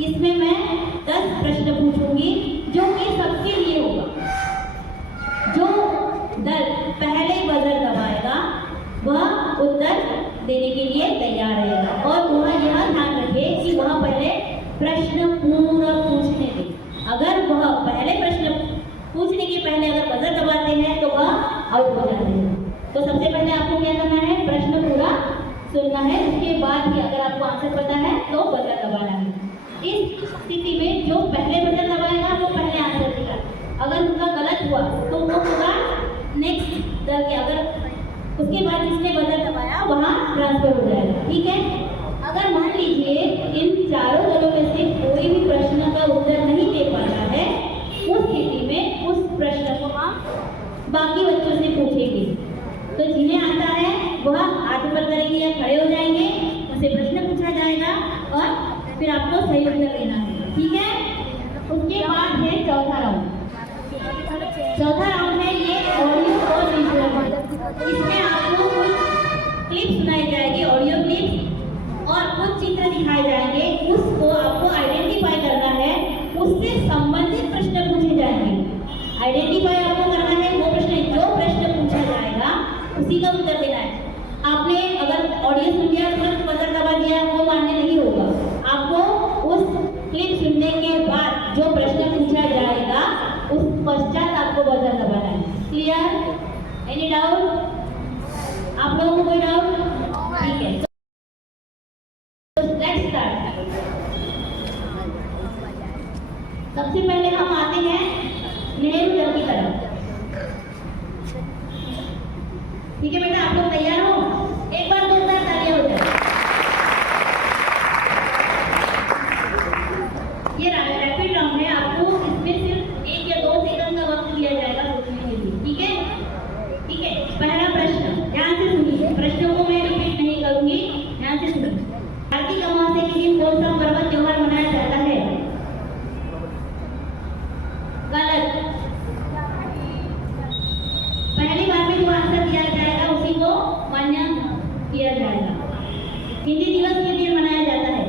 इसमें मैं 10 प्रश्न पूछूंगी जो कि सबके लिए होगा। जो दल पहले बजर दबाएगा वह उत्तर देने के लिए तैयार रहेगा और वह यह ध्यान रखे कि वह पहले प्रश्न पूरा पूछने दे। अगर वह पहले प्रश्न पूछने के पहले अगर बजर दबाते हैं तो वह आउट हो जाते हैं। तो सबसे पहले आपको क्या करना है, प्रश्न पूरा सुनना है, उसके बाद ही अगर आपको आंसर पता है तो बजर दबाना है। इस स्थिति में जो पहले बटन दबाएगा वो पहले आंसर देगा। अगर उनका गलत हुआ तो वो होगा नेक्स्ट दल के, अगर उसके बाद जिसने बटन दबाया वहाँ ट्रांसफर हो जाएगा। ठीक है, अगर मान लीजिए इन चारों दलों में से कोई भी प्रश्न का उत्तर नहीं दे पाता है, उस स्थिति में उस प्रश्न को हम बाकी बच्चों से पूछेंगे। तो जिन्हें आता है वह हाथ ऊपर करेंगे या खड़े हो जाएंगे, उनसे प्रश्न पूछा जाएगा और फिर आपको सही उत्तर देना है। ठीक है, उसके बाद है चौथा राउंड। चौथा राउंड है ये ऑडियो और विजुअल। इसमें आपको कुछ क्लिप सुनाई जाएगी, ऑडियो क्लिप, और कुछ चित्र दिखाए जाएंगे। उसको आपको आइडेंटिफाई करना है, उससे संबंधित प्रश्न पूछे जाएंगे। आइडेंटिफाई आपको करना है, वो प्रश्न जो प्रश्न पूछा जाएगा उसी का उत्तर देना है। आपने अगर ऑडियो सुन लिया तुरंत बटन दबा दिया वो मान्य नहीं होगा। आपको उस क्लिप सुनने के बाद जो प्रश्न पूछा जाएगा उस पश्चात आपको बटन दबाना है। क्लियर? Any doubt? आप लोगों को कोई डाउट? ठीक है, तो लेट्स स्टार्ट। सबसे पहले हम आते हैं नेहरू दल की तरफ। ठीक है बेटा, आप लोग तैयार हो? एक बार जोरदार तालियां हो जाए। ये रैपिड राउंड है, आपको इसमें सिर्फ 1 या 2 सेकंड का वक्त दिया जाएगा सोचने के लिए। ठीक है, ठीक है। पहला प्रश्न ध्यान से सुनिए, प्रश्नों को मैं रिपीट नहीं करूंगी, ध्यान से सुनिए। कार्तिक अमावस्या के दिन कौन सा पर्व त्योहार मनाया जाता है? गलत। पहली बार में जो आंसर दिया जाएगा उसी को मान्य किया जाएगा। हिंदी दिवस के दिन मनाया जाता है।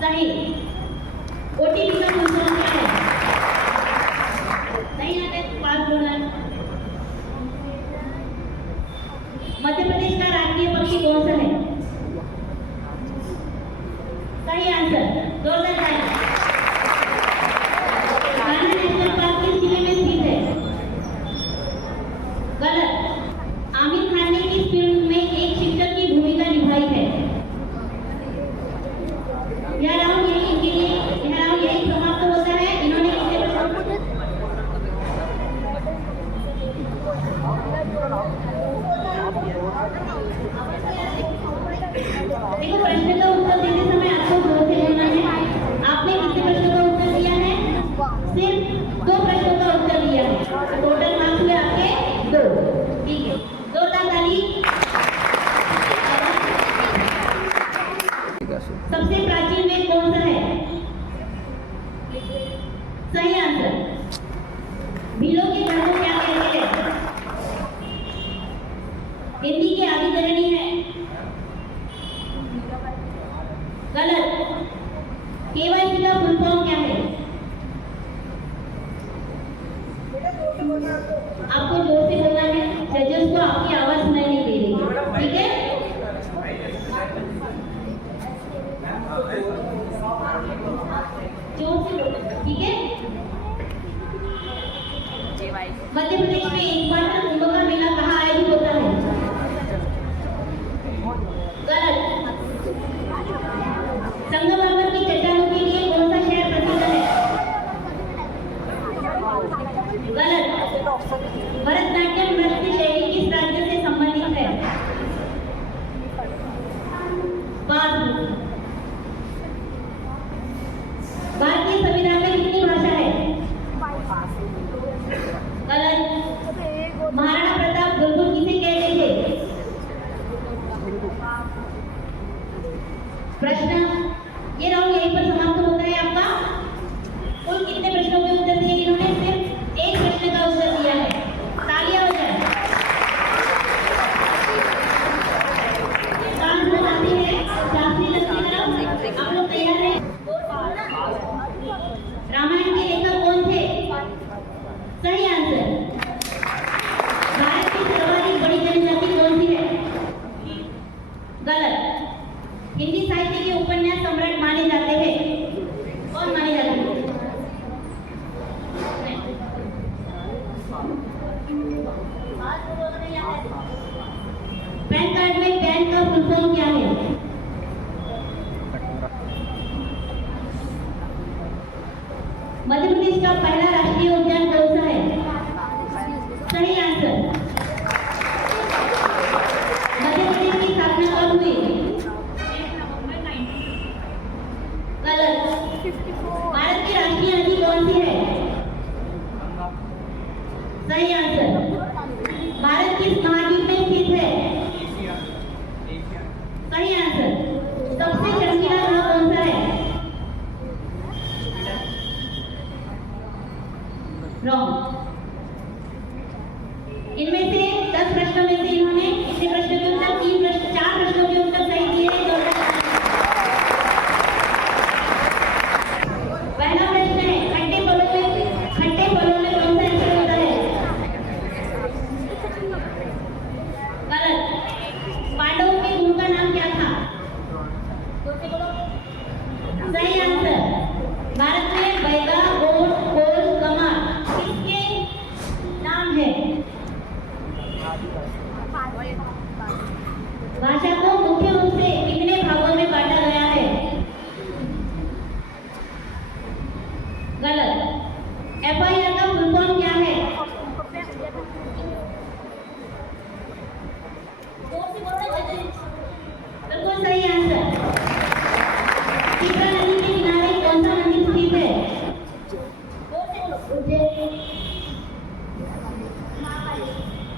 सही। ओटीपी का फुल क्या है? नहीं आता है पास बोलना। मध्य प्रदेश का राष्ट्रीय पक्षी कौन सा है? सही आंसर, जोरदार ताली। कान्हा नेशनल पार्क किस जिले में स्थित है? गलत। आमिर खान ने किस फिल्म में एक शिक्षक की भूमिका निभाई है? यह राउंड यही समाप्त होता है। इन्होंने किसे देखो, प्रश्न का उत्तर देते समय आपको जोर से बोलना है। आपने कितने प्रश्नों का उत्तर दिया है? सिर्फ 2 प्रश्नों का उत्तर दिया है। टोटल मार्क्स हुए आपके 2। ठीक है, जोरदार ताली। सबसे प्राचीन वेद कौन सा है? सही आंसर। भीलों के घर को क्या कहते हैं? हिंदी की आदिधरणी है। गलत। केवाईसी का फुल फॉर्म क्या है? आपको जोर से बोलना है, जजेस को आपकी आवाज सुनाई नहीं दे रही। ठीक है, जोर से बोलना। ठीक है। मध्य प्रदेश में एक बार कुंभ का मेला कहाँ आयोजित होता है? गलत। संगमरमर की चट्टानों के लिए कौन सा शहर प्रसिद्ध है? गलत। भरतनाट्यम नृत्य शैली किस राज्य से संबंधित है? भारतीय संविधान में कितनी भाषा है? गलत। महाराणा प्रताप बुलबुल किसे कहते थे? प्रश्न ये राउंड यहीं पर समाप्त होता है आपका। कुल कितने प्रश्नों के उत्तर दिए? इन्होंने सिर्फ 1 प्रश्न का उत्तर दिया है। तालियां हो जाए। पैन कार्ड में पैन का फुल फॉर्म क्या है? मध्य प्रदेश का पहला राष्ट्रीय उद्यान कौन सा है? सही आंसर। मध्य प्रदेश की स्थापना कब हुई? गलत। भारत की राष्ट्रीय नदी कौन सी है? सही आंसर। भारत किस महाद्वीप में स्थित है? सही आंसर। सबसे चमकीला ग्रह कौन सा है? रॉन्ग। इनमें से 10 प्रश्नों में से इन्होंने इतने प्रश्नों के उत्तर 4 प्रश्नों के उत्तर सही दिए। पहला प्रश्न है, खट्टे फलों में कौन सा आंसर होता है? गलत। पांडवों के गुरु का नाम क्या था? सही आंसर। भारत में बैगा, गोट, कोल, कमार किसके नाम है? भाषा को मुख्य रूप से कितने भागों में बांटा गया है? गलत। एफआईआर का फुल फॉर्म क्या है? बिल्कुल सही आंसर। तीसरा नदी के किनारे कौन सा मंदिर स्थित है?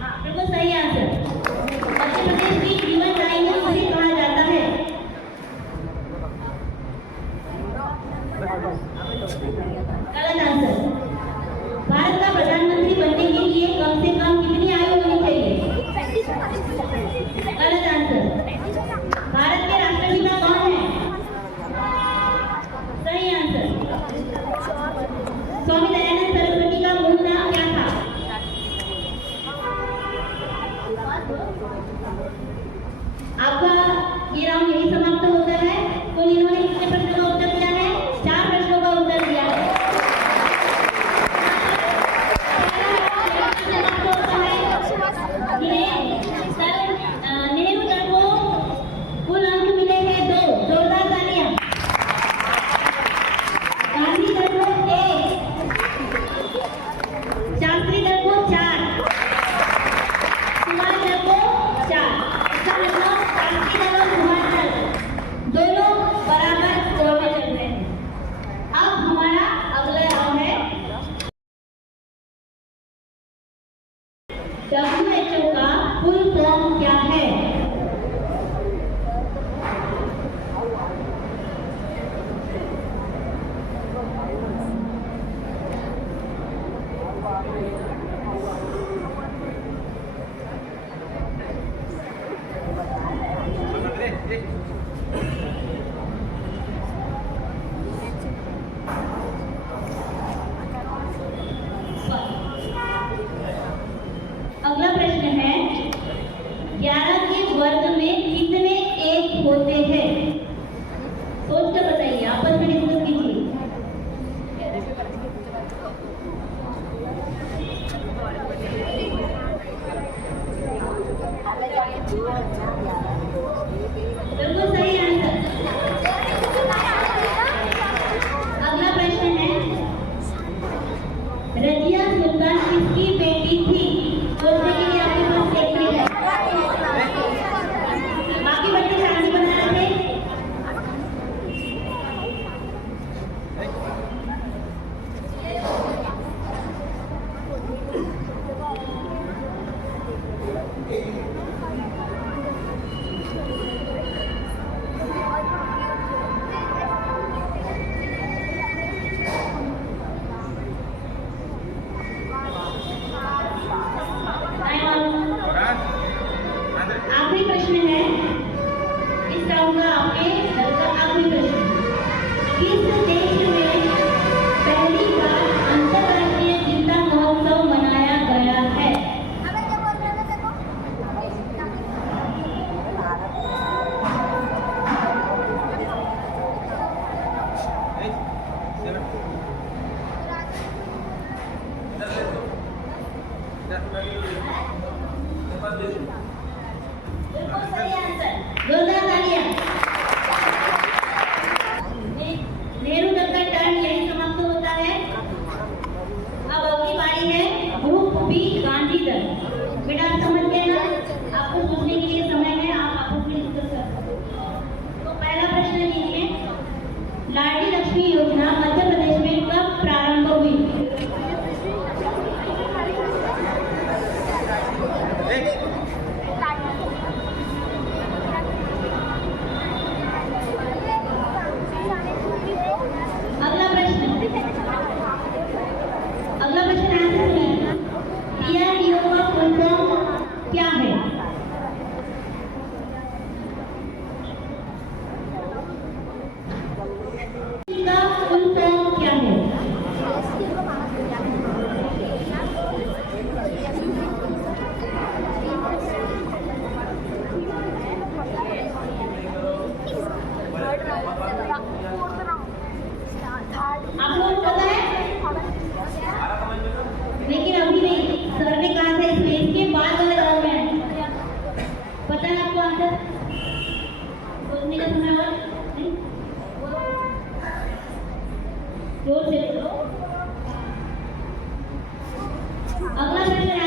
हाँ, बिल्कुल सही आंसर। मध्य प्रदेश की जीवन दायिनी किसे कहा जाता है? गलत आंसर। भारत का प्रधानमंत्री बनने के लिए कम से कम कितनी आयु होनी चाहिए? गलत आंसर। भारत के राष्ट्रपिता कौन है? सही आंसर। स्वामी दयानंद सरस्वती का मूल नाम क्या था? आपका ये राउंड यही समाप्त होता है। कुल इन्होंने कितने प्रश्नों का उत्तर दिया है? 4 प्रश्नों का उत्तर दिया है। नेहरू दल को कुल अंक मिले हैं 2। जोरदार तालियां। गांधी दल को 1, शास्त्री दल को 4, सुभाष दल को 4। इसका मतलब शास्त्री दल और सुभाष दल दोनों बराबर स्कोर में चल रहे हैं। अब हमारा अगला राउंड है WHO का फुल फॉर्म क्या है? अगला प्रश्न है, 11 के वर्ग में कितने एक होते हैं? सोच कर बताइए, आपस में डिस्कस कीजिए। बिल्कुल सही आंसर। अगला प्रश्न है, रजिया सुल्तान किसकी बेटी थी? सोचने के लिए आपके पास 1 मिनट है। बाकी बच्चे शादी बना रहे थे।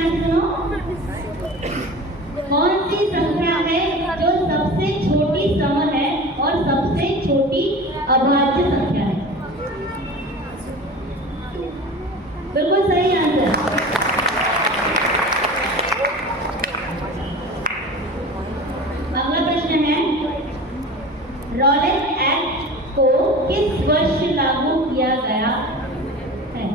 ध्यान सुनो। कौन सी संख्या है जो सबसे छोटी सम है और सबसे छोटी अभाज्य संख्या है? बिल्कुल सही आंसर। अगला प्रश्न है, रॉलेट एक्ट को किस वर्ष लागू किया गया है?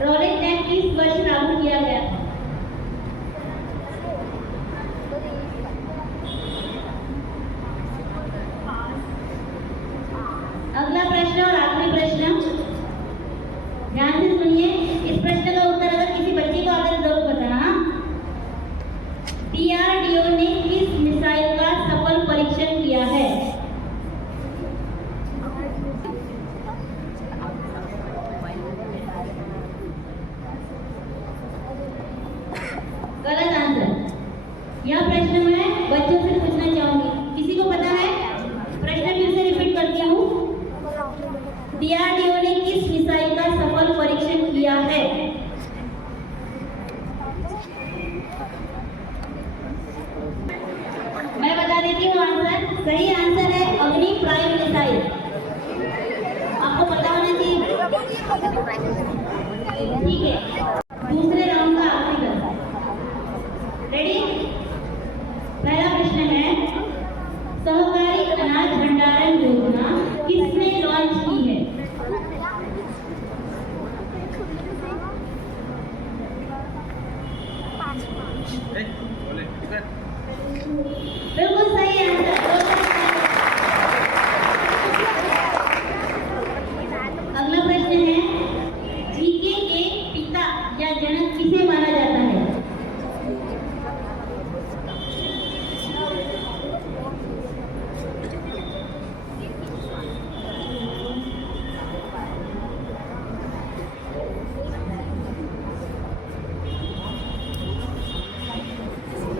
रॉलेट एक्ट किस वर्ष लागू किया गया था? अगला प्रश्न और आखिरी प्रश्न, ध्यान से सुनिए। इस प्रश्न का उत्तर अगर किसी बच्चे को आता है जरूर बताना। DRDO ने किस मिसाइल का सफल परीक्षण किया है? गलत आंसर। यह प्रश्न मैं बच्चों से पूछना चाहूंगी, किसी को पता है? प्रश्न फिर से रिपीट करती हूँ। DRDO ने किस मिसाइल का सफल परीक्षण किया है? मैं बता देती हूँ आंसर। सही आंसर है अग्नि प्राइम मिसाइल। आपको पता होना चाहिए। ठीक है, दूसरे राउंड का आखिरी प्रश्न। रेडी? पहला प्रश्न है, सहकारी अनाज भंडारण योजना किसने लॉन्च की है? बिल्कुल सही आंसर। अगला प्रश्न है, जीके के पिता या जनक किसे माना जाता है?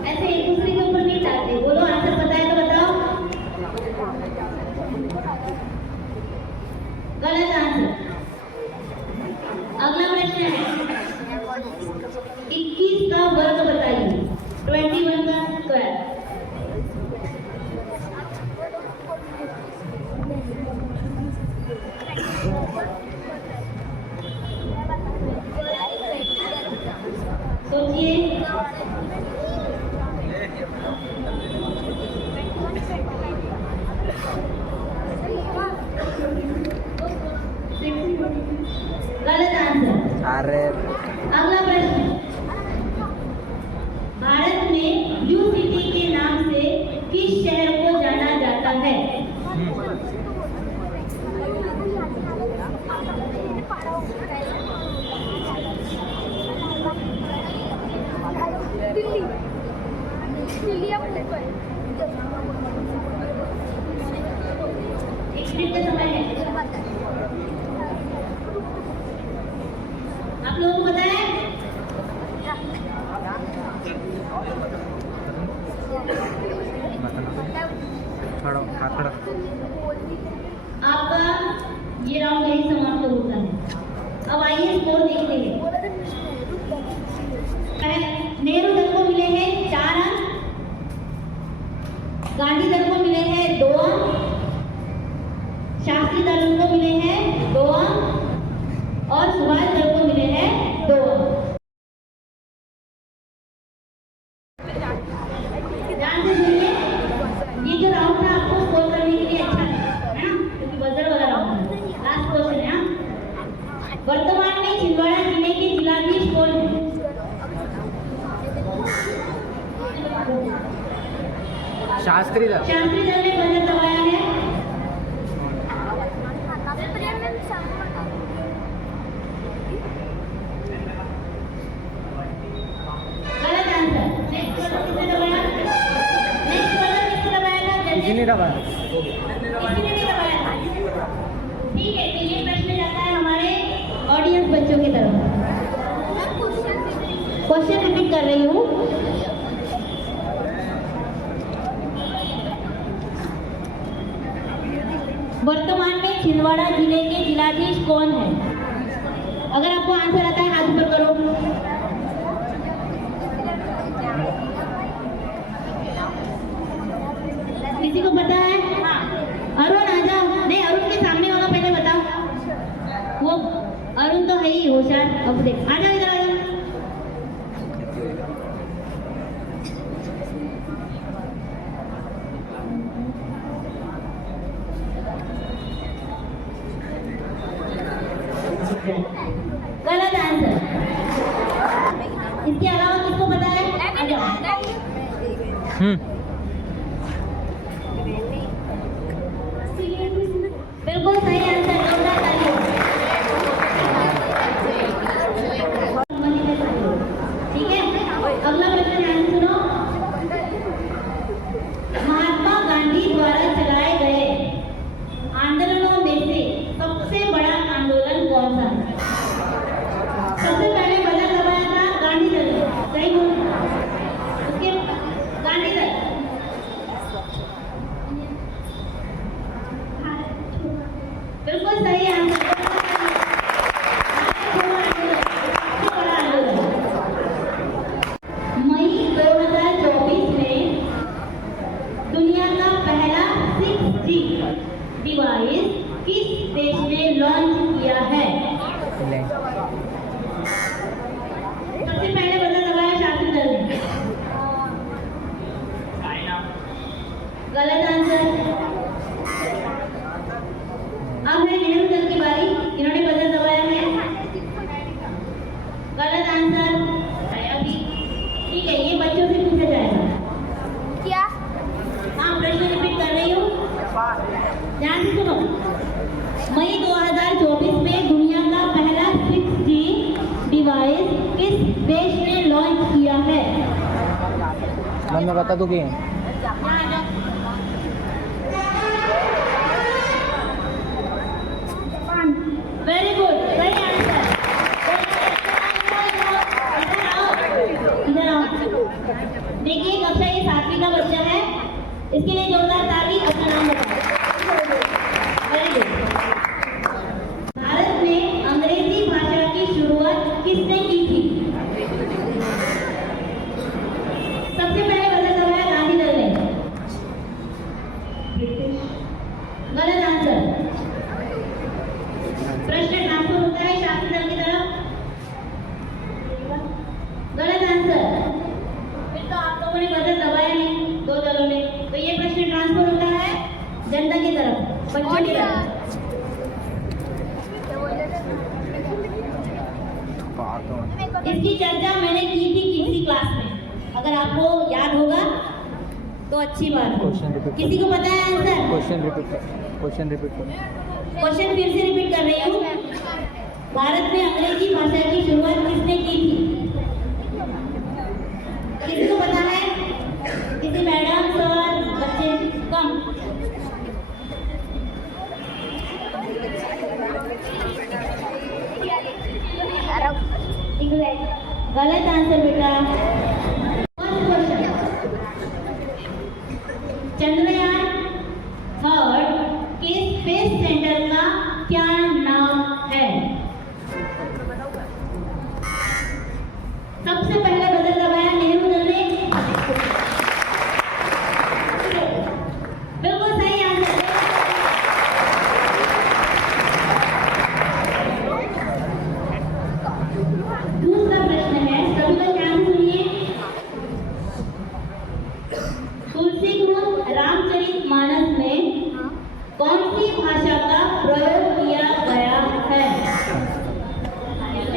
ऐसे एक दूसरे के ऊपर नहीं डालते। बोलो आंसर पता है तो बताओ। गलत आंसर। अगला प्रश्न है, 21 का वर्ग बताइए। 21 का स्क्वायर। सोचिए। गलत आंसर। अरे अगला प्रश्न, भारत में ब्लू सिटी के नाम से किस शहर को जाना जाता है? एक मिनट का समय है। आप लोगों को पता है? आपका ये राउंड यही समाप्त होता है। अब आइए स्कोर देखते हैं। नेहरू दल को मिले हैं 4 अंक, गांधी दल को मिले हैं 2 अंक, शास्त्री दल को मिले हैं 2 अंक और सुभाष दल को मिले हैं 2 अंक। ध्यान से सुनिए, ये जो राउंड था आपको स्कोर करने के लिए अच्छा है ना, क्योंकि बजर वाला राउंड है। लास्ट क्वेश्चन है। वर्तमान में छिंदवाड़ा जिले के जिलाधीश कौन है? शास्त्री दल। शास्त्री दल ने बजर दबाया है। गलत आंसर। नेक्स्ट बटन किसने दबाया? नेक्स्ट बटन किसने दबाया था? किसी ने दबाया। किसी ने नहीं दबाया था। ठीक है, तो ये प्रश्न जाता है हमारे ऑडियंस बच्चों की तरफ। क्वेश्चन रिपीट कर रही हूँ। वर्तमान में छिंदवाड़ा जिले के जिलाधीश कौन है? अगर आपको आंसर आता है हाथ ऊपर करो। किसी को पता है? हाँ। अरुण आ जाओ। नहीं, अरुण के सामने वाला पहले बताओ। वो अरुण तो है ही होशियार। अब देख, आ जाओ इधर, आ जाओ। गलत आंसर। इसके अलावा किसको पता है? आ जाओ। बिल्कुल सही आंसर। जोरदार तालियों। ठीक है, अगला प्रश्न ध्यान से सुनो। महात्मा गांधी द्वारा चलाए गए आंदोलनों में से सबसे बड़ा आंदोलन कौन सा है? सबसे पहले बटन दबाया था गांधी दल ने, सही बोल। उसके गांधी दल, बिल्कुल सही आंसर। मई 2024 में दुनिया का पहला 6G डिवाइस किस देश ने लॉन्च किया है? सबसे पहले बटन दबाया शास्त्री दल ने। गलत आंसर। अब है नेहरू दल की बारी, इन्होंने बटन दबाया है। गलत आंसर। अभी ठीक है, ये बच्चों से पूछा जाएगा। क्या? हाँ, प्रश्न रिपीट कर रही हूँ, ध्यान से सुनो। मई 2024 में दुनिया का पहला 6G डिवाइस किस देश ने लॉन्च किया है? मैं बता दूँ कि वेरी गुड, सही आंसर। इधर आओ। देखिए कक्षा ये 7वीं का बच्चा है, इसके लिए जोरदार ताली। अपना नाम बताओ। Very good. भारत में अंग्रेजी भाषा की शुरुआत किसने की थी? सबसे पहले बटन दबाया गांधी दल ने। गलत आंसर। प्रश्न ट्रांसफर होता है शास्त्री दल की तरफ। गलत आंसर। फिर तो आप लोगों ने बटन दबाया नहीं दो दलों ने, तो ये प्रश्न ट्रांसफर होता है जनता की तरफ, बच्चों की तरफ। इसकी चर्चा मैंने की थी किसी क्लास में, अगर आपको याद होगा तो अच्छी बात है। किसी को पता है आंसर? क्वेश्चन रिपीट कर। क्वेश्चन फिर से रिपीट कर रही हूँ। भारत में अंग्रेजी भाषा की शुरुआत किसने की थी? किसी को पता है? किसी मैडम, सर, बच्चे? कम। इंग्लैंड। गलत आंसर बेटा। चंद्रयान 3 के स्पेस सेंटर का क्या नाम है? सबसे पहले बटन दबाया नेहरू दल ने। बिल्कुल सही आंसर। दूसरा प्रश्न है, सभी लोग ध्यान से सुनिए। तुलसीगुरु रामचरितमानस में कौन सी भाषा का प्रयोग किया गया है?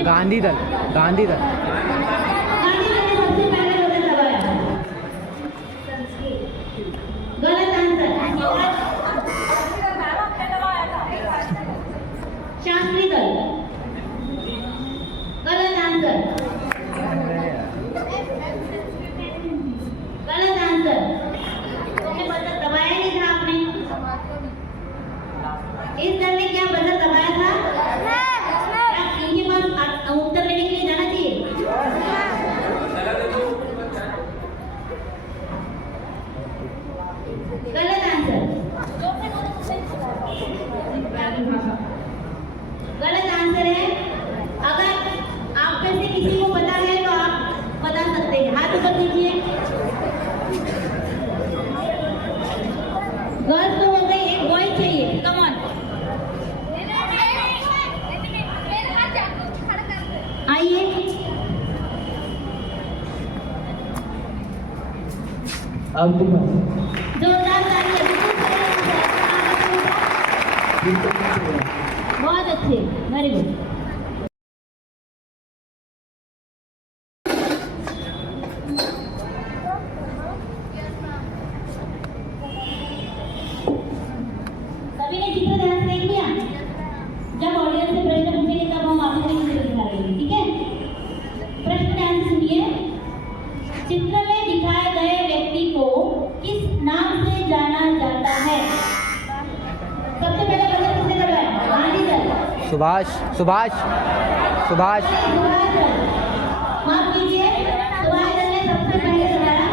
गांधी दल। गांधी दल ने सबसे पहले बटन दबाया। गलत आंसर। शास्त्री दल। गलत आंसर। गलत आंसर। तुमने बटन दबाया नहीं था आपने। इस दल ने क्या बटन दबाया था? इनके पास उत्तर लेने के लिए जाना चाहिए। गलत आंसर। गलत आंसर है। अगर आप में से किसी को पता है तो आप बता सकते हैं, हाथ ऊपर कीजिए। गर्ल्स तो हो गई, एक बॉय चाहिए, कम ऑन आइए। अब तुम जोरदार ताली। बहुत अच्छे, वेरी गुड। सभी ने चित्र ध्यान से देख लिया? जब ऑडियंस से प्रश्न पूछेंगे तब हम आपको चित्र दिखा देंगे, ठीक है? प्रश्न ध्यान से सुनिए। चित्र में दिखाए गए व्यक्ति को किस नाम से जाना जाता है? सबसे पहले बजट किसने दबाया? हाँ जी सर। सुभाष सुभाष सुभाष सुभाष सर, माफ कीजिए, सुभाष सर ने सबसे पहले दबाया।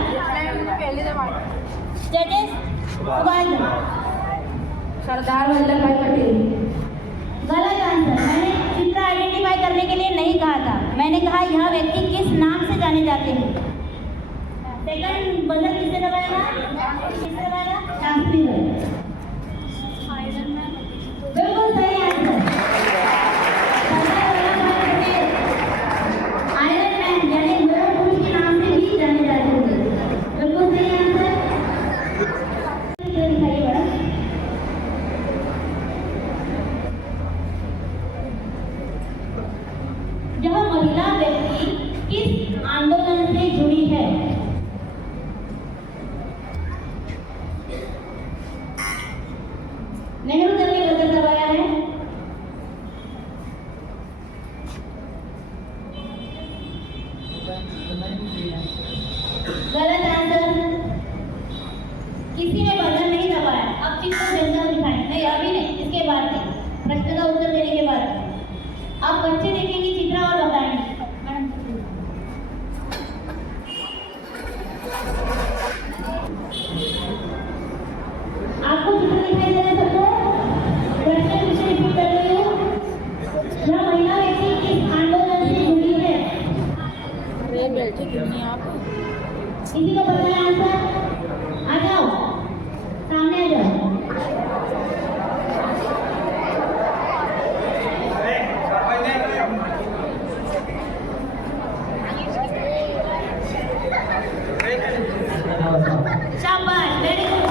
जजेस, सुभाष सर। सरदार वल्लभ भाई पटेल। गलत आंसर। मैंने चित्र आइडेंटिफाई करने के लिए नहीं कहा था, मैंने कहा यह व्यक्ति किस नाम से जाने जाते हैं। सेकंड बजट किसने दबाया? किसने दबाया? शास्त्री सर। बिल्कुल सही आंसर। सरदार वल्लभ भाई पटेल आयरन मैन यानी लोह पुरुष के नाम से भी जाने जाते हैं। बिल्कुल सही आंसर। दिखाइए मैडम। यह महिला व्यक्ति किस आंदोलन से जुड़ी है? नेहरू दल ने बजट दबाया है। गलत आंसर। किसी ने बजट नहीं दबाया। अब चित्र जनता दिखाएं। नहीं, अभी नहीं, इसके बाद नहीं, प्रश्न का उत्तर देने के बाद। अब बच्चे देखेंगे चित्र और बताएंगे। आपको चित्र दिखाई दे रहा है सबको? प्रश्न फिर से रिपीट कर रही हूँ। यह महिला व्यक्ति किस आंदोलन से जुड़ी है? अरे बैठे क्यों नहीं आप? किसी को पता है आंसर? आ जाओ, सामने आ जाओ। शाबाश, वेरी गुड।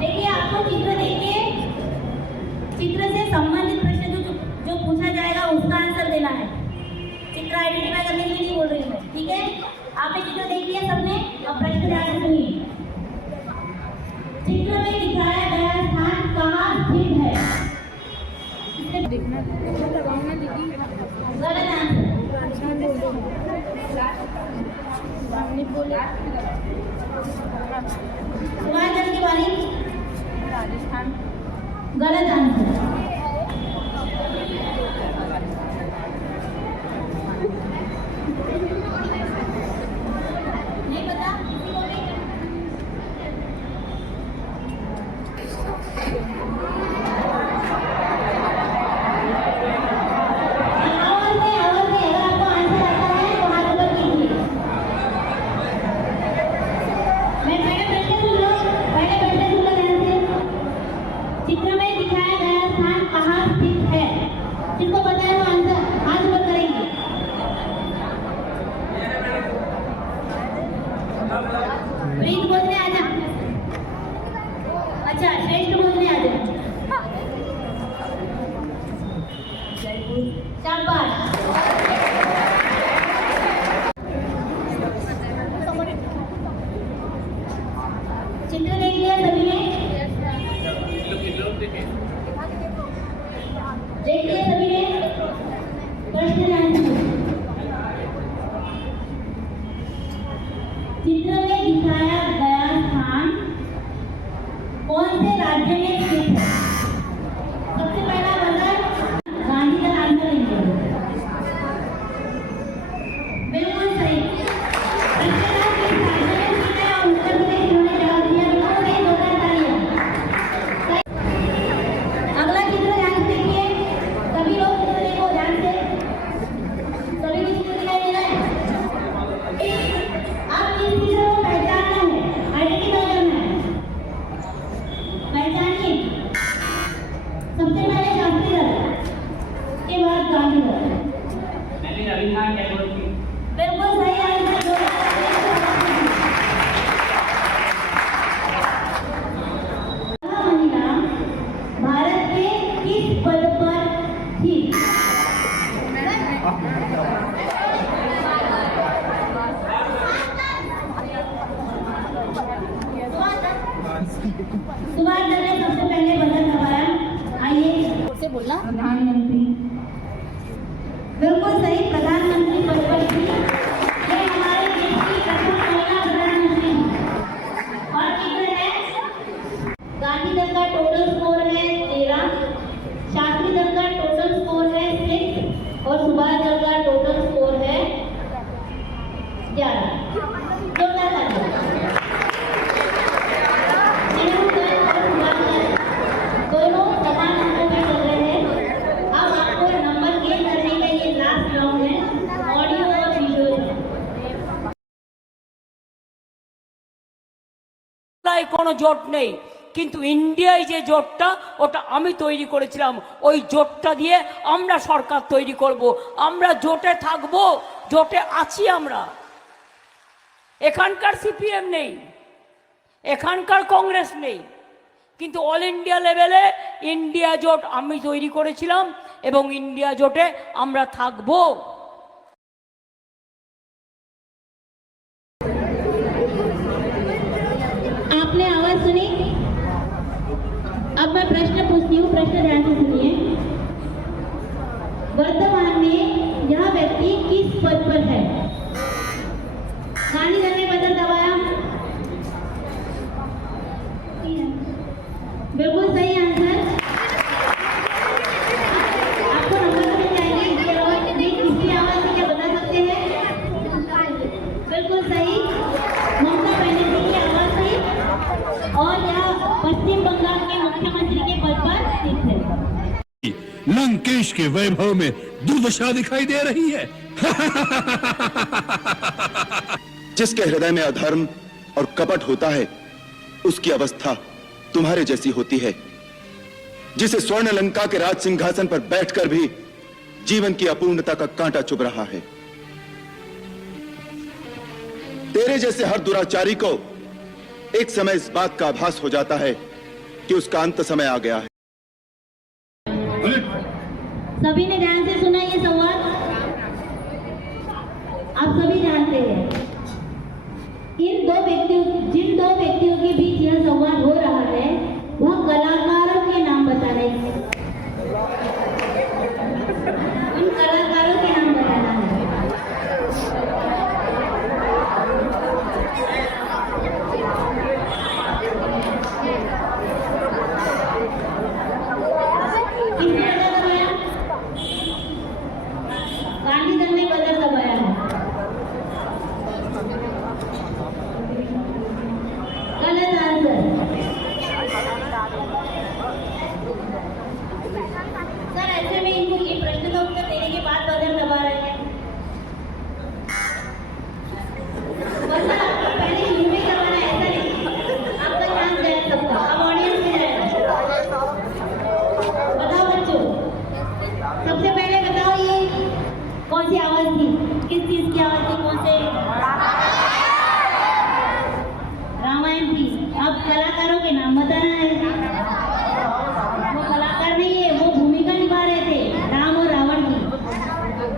देखिए, आपको चित्र देखिए, चित्र से संबंधित प्रश्न जो पूछा जाएगा उसका आंसर देना है। चित्र आइडेंटिफाई करने के लिए नहीं बोल रही हूँ, ठीक है? आपने चित्र देख लिया सबने? अब प्रश्न ध्यान से सुनिए। चित्र में दिखाया गया स्थान कहाँ स्थित है? देखना लगाऊंगा दीदी। गलत आंसर। सामने बोले सुभाष चंद्र की बारी। राजस्थान। गलत आंसर। नहीं पता किसी को भी? आवाज में अगर आपको आंसर आता है तो हाथ ऊपर कीजिए। मैं पहले प्रश्न सुन लो, ध्यान से। चित्र में दिखाया गया स्थान कहाँ स्थित है? जिसको पता है वो आंसर हाथ ऊपर करेंगे। प्लीज बोलने आ जा। अच्छा, श्रेष्ठ बोलने आ जा। शाबाश। चित्र देख लिया सभी ने? देख लिया सभी ने? प्रश्न ध्यान से सुनो। चित्र में दिखाया गया स्थान कौन से राज्य में स्थित है? सबसे पहला बजट गांधी का आंसर लेंगे। बिल्कुल सही। सुभाष दल ने सबसे पहले बटन दबाया। आइए से बोलना प्रधानमंत्री, बिल्कुल सही, प्रधानमंत्री पद पर थी। ये हमारे देश की प्रथम महिला प्रधानमंत्री और किधर है? गांधी दल का टोटल स्कोर है 13, शास्त्री दल का टोटल स्कोर है 6 और सुभाष दल का टोटल स्कोर है 11। जोरदार तालियां। नेहरू दल और सुभाष दल दोनों समान अंकों में चल रहे हैं। अब आपको नंबर गेन करने का ये लास्ट राउंड है, ऑडियो और विजुअल। বাংলায় কোনো জোট নেই, কিন্তু ইন্ডিয়ায় যে জোটটা ওটা আমি তৈরি করেছিলাম। ওই জোটটা দিয়ে আমরা সরকার তৈরি করব। আমরা জোটে থাকব, জোটে আছি আমরা। এখানকার সিপিএম নেই, এখানকার কংগ্রেস নেই, কিন্তু অল ইন্ডিয়া লেভেলে ইন্ডিয়া জোট আমি তৈরি করেছিলাম এবং ইন্ডিয়া জোটে আমরা থাকব। आपने आवाज सुनी? अब मैं प्रश्न पूछती हूँ, प्रश्न ध्यान से सुनिए। वर्तमान में यह व्यक्ति किस पद पर है? गांधी दल ने बटन दबाया। बिल्कुल सही आंसर। आपको नंबर तो मिल जाएंगे। इसके अलावा किसकी आवाज से क्या बता सकते हैं? बिल्कुल सही, ममता बनर्जी की आवाज थी और यह पश्चिम बंगाल के मुख्यमंत्री के पद पर स्थित है। लंकेश के वैभव में दुर्दशा दिखाई दे रही है। जिसके हृदय में अधर्म और कपट होता है, उसकी अवस्था तुम्हारे जैसी होती है। जिसे स्वर्ण लंका के राज सिंहासन पर बैठकर भी जीवन की अपूर्णता का कांटा चुभ रहा है। तेरे जैसे हर दुराचारी को एक समय इस बात का आभास हो जाता है कि उसका अंत समय आ गया है। सभी ने ध्यान से सुना ये संवाद? आप सभी जानते हैं जिन दो व्यक्तियों के बीच यह संवाद हो रहा है वह कलाकारों के नाम बता रहे हैं। उन कलाकारों के नाम बताना है। किसने बटन दबाया? गांधी दल ने बटन दबाया है। गलत आंसर। सर ऐसे में इनको ये प्रश्न का उत्तर देने के बाद बटन दबा रहे हैं। बस सर आपको पहले शुरू में करवाना है, ऐसा नहीं। आपका चांस जाए सबका। अब ऑडियंस में जाएगा। बताओ बच्चों, सबसे पहले बताओ ये कौन सी आवाज थी? किस चीज की आवाज थी? कौन से? रामायण थी। अब कलाकारों के नाम बताना है। वो कलाकार नहीं है, वो भूमिका निभा रहे थे राम और रावण की।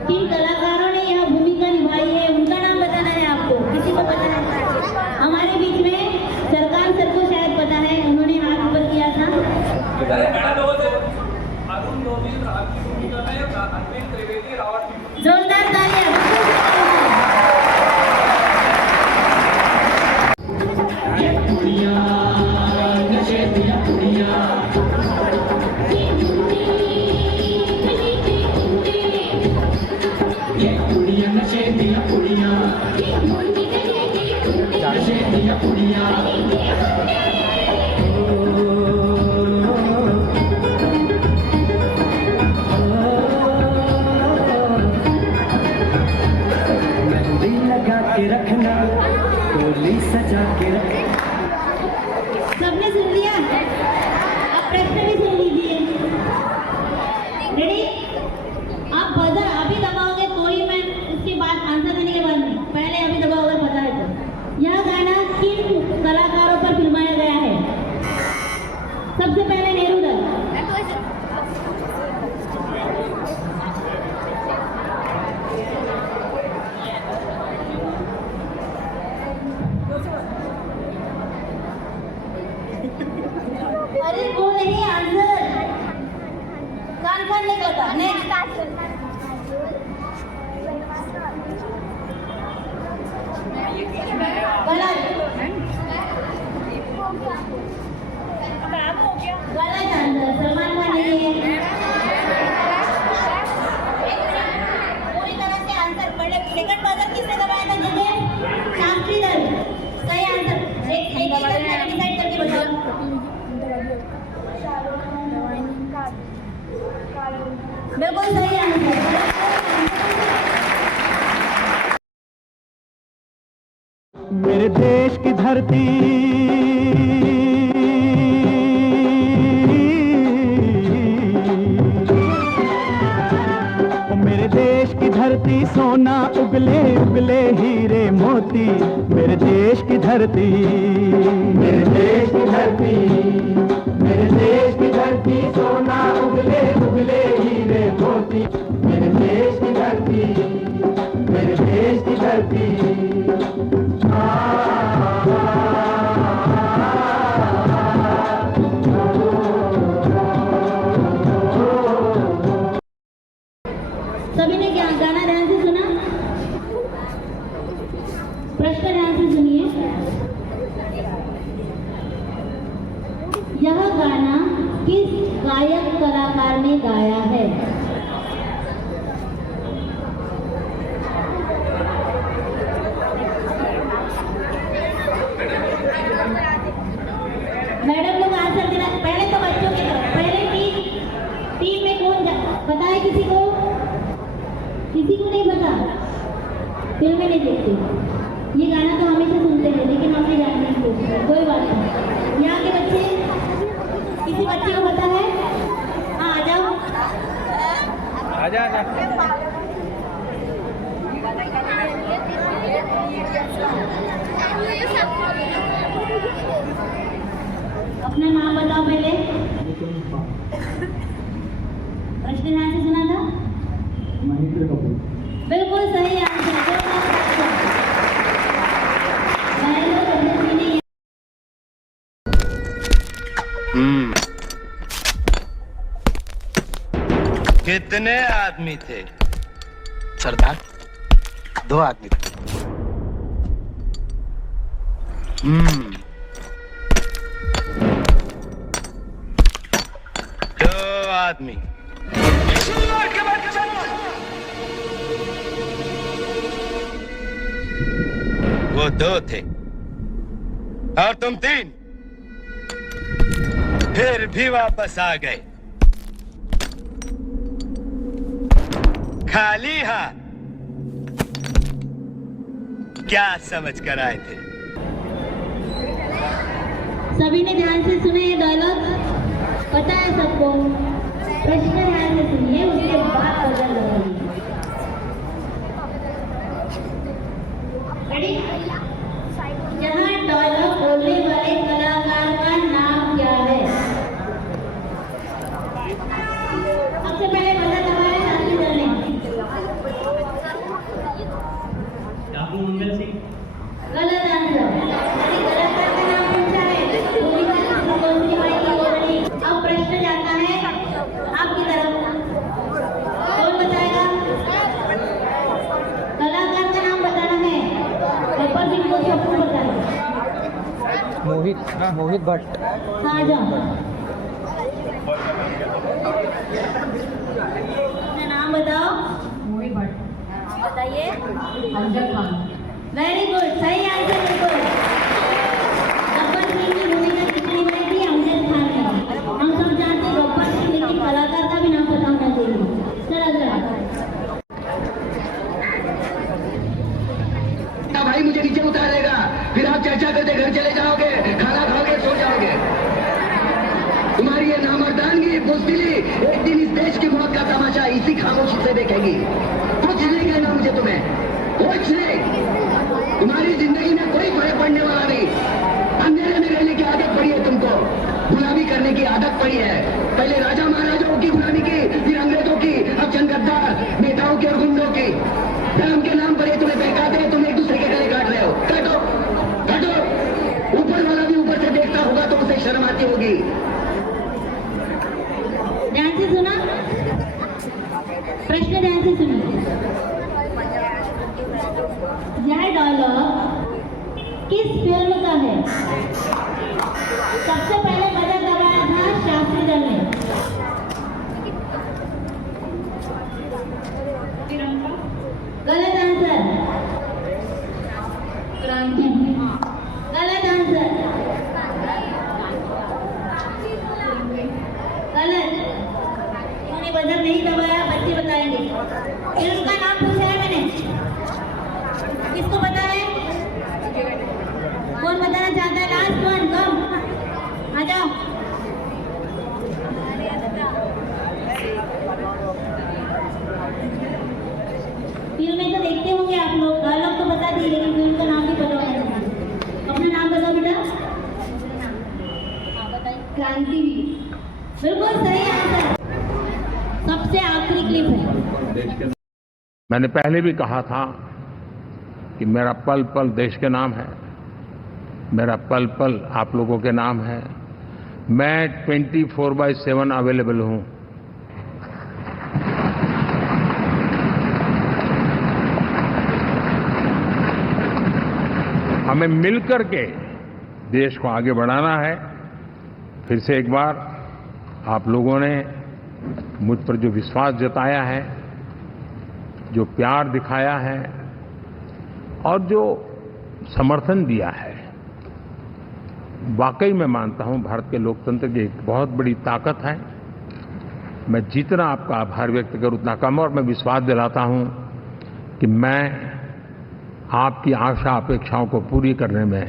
किन कलाकारों ने यह भूमिका निभाई है उनका नाम बताना है आपको। किसी को पता है? हमारे बीच में सरकार सर को शायद पता है, उन्होंने हाथ ऊपर किया था। जोरदार तालियां। रखना, डोली सजा के रखना। सबने सुन लिया? अब प्रश्न भी सुन लीजिए। रेडी? आप बजर अभी दबाओगे तो ही मैं उसके बाद आंसर देने के बाद नहीं, पहले अभी दबाओगे पता है तो। यह गाना किन कलाकारों पर फिल्माया गया है? सबसे पहले नेहरू दल। सलमान खान नहीं पता। नेक्स्ट गलत गलत आंसर, सलमान खान नहीं है। पूरी तरह से आंसर पढ़े। सेकंड बजर किसने दबाया था? जैसे शास्त्री दल। सही आंसर एक डिसाइड करके बताओ। बिल्कुल सही आंसर। मेरे देश की धरती मेरे देश की धरती सोना उगले उगले हीरे मोती। मेरे देश की धरती, मेरे देश की धरती, मेरे देश की धरती सोना उगले उगले हीरे मोती। मेरे देश की धरती, मेरे देश की धरती। सभी ने क्या गाना ध्यान से सुना? प्रश्न ध्यान से सुनिए। यह गाना किस गायक कलाकार ने गाया है? मैडम लोग आंसर देना। पहले तो बच्चों की तरफ, पहले टीम में कौन पता है किसी को? किसी को नहीं पता? फिल्में नहीं देखते। ये गाना तो हमेशा सुनते हैं लेकिन हमने जानने की कोशिश की। कोई बात नहीं। यहाँ के बच्चे, किसी बच्चे को पता है? हाँ आ जाओ। अपना नाम बताओ पहले। प्रश्न ध्यान से सुना था? महेंद्र कपूर। बिल्कुल सही आंसर। महेंद्र कपूर जी ने। कितने आदमी थे? सरदार 2 आदमी थे। दो आदमी। वो 2 थे और तुम 3, फिर भी वापस आ गए खाली हाथ। क्या समझ कर आए थे? सभी ने ध्यान से सुने ये डायलॉग? पता है सबको? प्रश्न ध्यान से सुनिए, उसके बाद बदल लगाइए। रेडी? यहाँ डायलॉग बोलने वाले कलाकार का नाम क्या है? सबसे पहले बदल हमारे साथी दल ने। गलत आंसर। कलाकार का नाम पूछा है। भूमिका किसने कौन सी बाई की बोली? अब प्रश्न जाता है आपकी तरफ। कौन बताएगा? कलाकार का नाम बताना है। पेपर भी को सबको बताना। मोहित भट्ट। हाँ जाओ। अपना नाम बताओ। मोहित भट्ट। बताइए। अमजद खान। वेरी गुड, सही आंसर। बिल्कुल। गब्बर सिंह की भूमिका किसने निभाई थी? अमजद खान ने। हम सब जानते हैं गब्बर सिंह, लेकिन कलाकार का भी नाम पता होना चाहिए। चला भाई मुझे नीचे उतारेगा, फिर आप चर्चा करते घर चले जाओगे, खाना खाओगे, सो जाओगे। तुम्हारी ये नामर्दानगी, बुज़दिली एक दिन इस देश की मौत का तमाशा इसी खामोशी से देखेगी। कुछ नहीं कहना मुझे तुम्हें, कुछ नहीं। तुम्हारी जिंदगी में कोई फर्क पड़ने वाला नहीं। अंधेरे में रहने की आदत पड़ी है तुमको, गुलामी करने की आदत पड़ी है। पहले राजा महाराजाओं की गुलामी की, फिर अंग्रेजों की, अब चंद गद्दार नेताओं की और गुंडों की। धर्म के नाम पर ये तुम्हें बहकाते हैं, तुम एक दूसरे के गले काट रहे हो। काटो काटो। ऊपर वाला भी ऊपर से देखता होगा तो उसे शर्म आती होगी। ध्यान से सुना? किस फिल्म का है? सबसे पहले बजर दबाया था शास्त्री दल ने। गलत आंसर। क्रांति। गलत आंसर। गलत। उन्होंने बजर नहीं दबाया, बच्चे बताएंगे। फिल्म का नाम पूछा है मैंने, किसको पता है? कौन बताना चाहता है? लास्ट वन, कम आ जाओ। फिल्में तो देखते होंगे आप लोग, डायलॉग तो बता दिए, लेकिन फिल्म का नाम भी पता होना चाहिए। अपना नाम बताओ बेटा। क्रांतिवीर। बिल्कुल सही आंसर। सबसे आखिरी क्लिप है। मैंने पहले भी कहा था कि मेरा पल पल देश के नाम है, मेरा पल पल आप लोगों के नाम है। मैं 24/7 अवेलेबल हूं। हमें मिलकर के देश को आगे बढ़ाना है। फिर से एक बार आप लोगों ने मुझ पर जो विश्वास जताया है, जो प्यार दिखाया है और जो समर्थन दिया है, वाकई मैं मानता हूं भारत के लोकतंत्र की एक बहुत बड़ी ताकत है। मैं जितना आपका आभार व्यक्त करूं उतना कम, और मैं विश्वास दिलाता हूं कि मैं आपकी आशा अपेक्षाओं को पूरी करने में,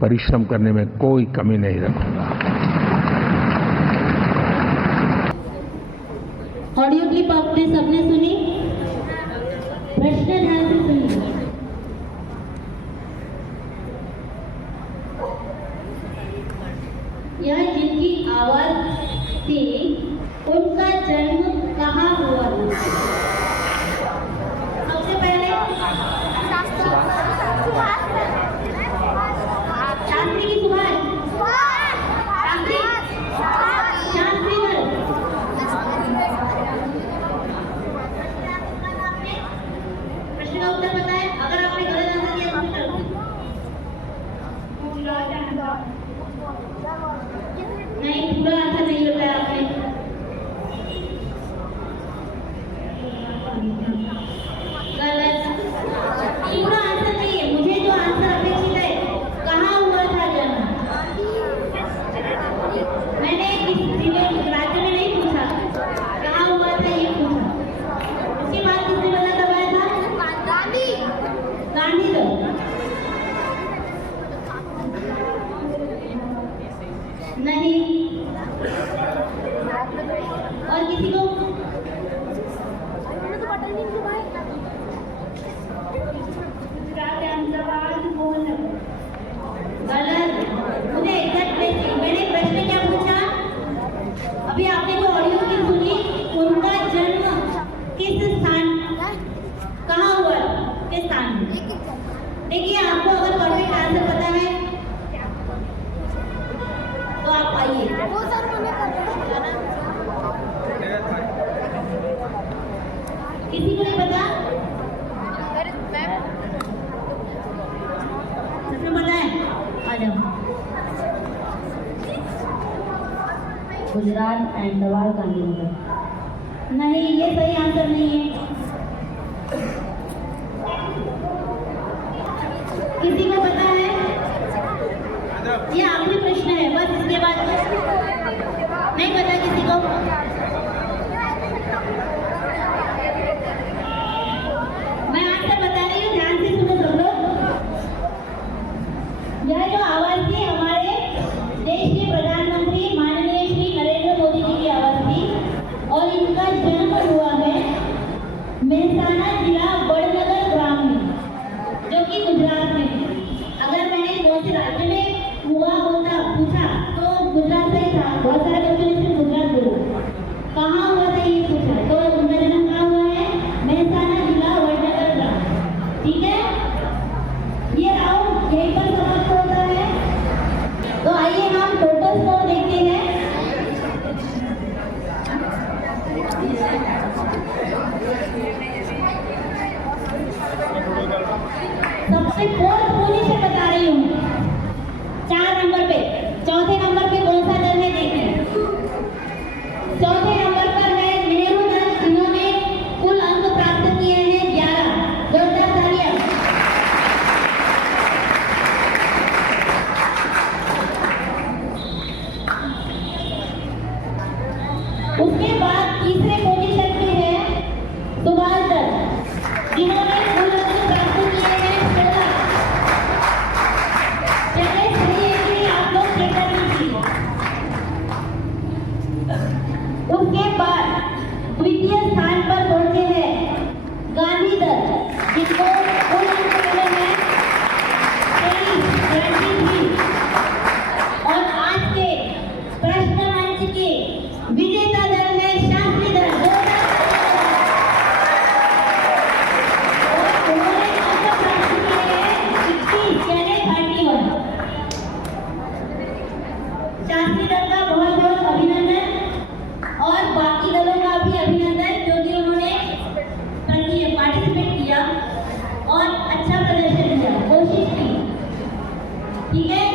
परिश्रम करने में कोई कमी नहीं रखूंगा। ऑडियो क्लिप आपने सबने सुनी, प्रश्न ध्यान से सुनिए। यह जिनकी आवाज थी, उनका जन्म कहाँ हुआ था? सबसे पहले शास्त्री की सुभाष। शास्त्री दल। प्रश्न का उत्तर पता है? अगर आपने गलत आंसर दिया तो फिर नहीं, पूरा आंसर नहीं बताया आपने। गलत। पूरा आंसर नहीं है, मुझे जो आंसर अपेक्षित है, कहाँ हुआ था जन्म। मैंने किस राज्य में नहीं पूछा, कहाँ हुआ था ये पूछा। उसके बाद किसने बता दबाया था? गांधी दल। नहीं। और किसी को? गुजरात अहमदाबाद मोहन। गलत। मुझे एग्जैक्ट नहीं, मैंने प्रश्न क्या पूछा? अभी आपने जो ऑडियो की सुनी, उनका जन्म किस स्थान, कहाँ हुआ, किस स्थान में? देखिए, आपको अगर परफेक्ट आंसर पता है तो आप आइए। किसी को नहीं पता? सबने पता है? आ जाओ। गुजरात अहमदाबाद गांधीनगर। नहीं, ये सही आंसर नहीं है। किसी को पता है? ये आखिरी प्रश्न है, बस इसके बाद नहीं पता किसी को? मैं आंसर बता रही हूँ, ध्यान से सुनो सब लोग। यह जो आवाज थी, हमारे देश के प्रधानमंत्री माननीय श्री नरेंद्र मोदी जी की आवाज थी, और इनका जन्म हुआ है मेहसाना जिला बड़नगर ग्राम में, जो कि गुजरात में है। अगर मैंने कौन से राज्य में हुआ होता पूछा तो गुजरात से ही था। बहुत सारे बच्चों ने सिर्फ गुजरात बोला। कहाँ हुआ था ये पूछा, तो उनका जन्म कहाँ हुआ है? मेहसाना जिला वडनगर ग्राम। ठीक है, ये राउंड यहीं पर समाप्त होता है। तो आइए हम टोटल स्कोर देखते हैं। सबसे फोर्थ पोजीशन बता रही हूँ। ठीक है